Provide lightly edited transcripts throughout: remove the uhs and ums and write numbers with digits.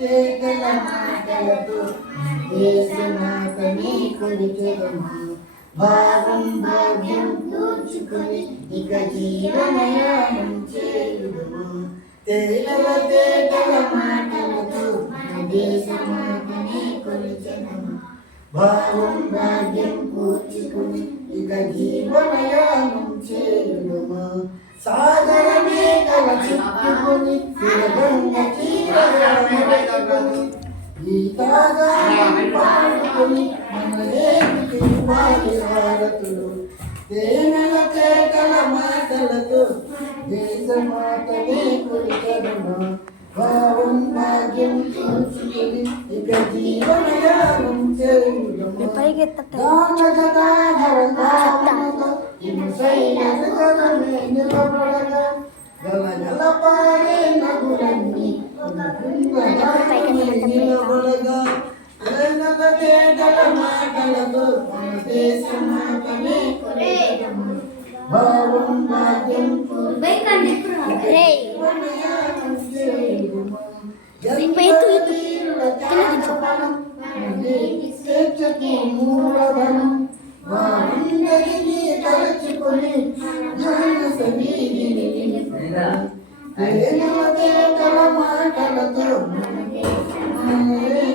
చేతల మాటలతో దేశమాతని కొలిచెదము. భావం భాగ్యం కూర్చుకొని ఇక జీవనయానం చేయుదుము. తేటల మాటలతో మన దేశమాతని కొలిచెదము. భావం భాగ్యం కూర్చుకొని ఇక జీవనయానం చేయుదుము. సాగర మేఘల చుట్టుకొని సిరగంగ చీరగని గీతాగానం పాడుకొని మన దేవికి వారి హారతులు. తేనెల చేతల మాటలతో దేశమాతనే కొలిచెదము. భావం భాగ్యం చూసుకుని ఇక జీవనయానం చేయుదము. నిలబడగా గలగల పాడే నగులన్నీ నిలబడగా తేనెల చేతల మాటలతో మన దేశమాతనే కొలిచెదము. భావం భాగ్యం మూలధనం వారందరినీ తలచుకొని తేటల మాటలతో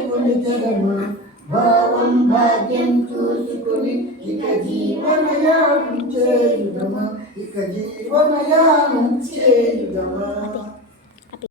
కొలిచెదము. భావం భాగ్యం చూసుకొని ఇక జీవనయానం చేయుదము. ఇక జీవనయానం చేయుదము.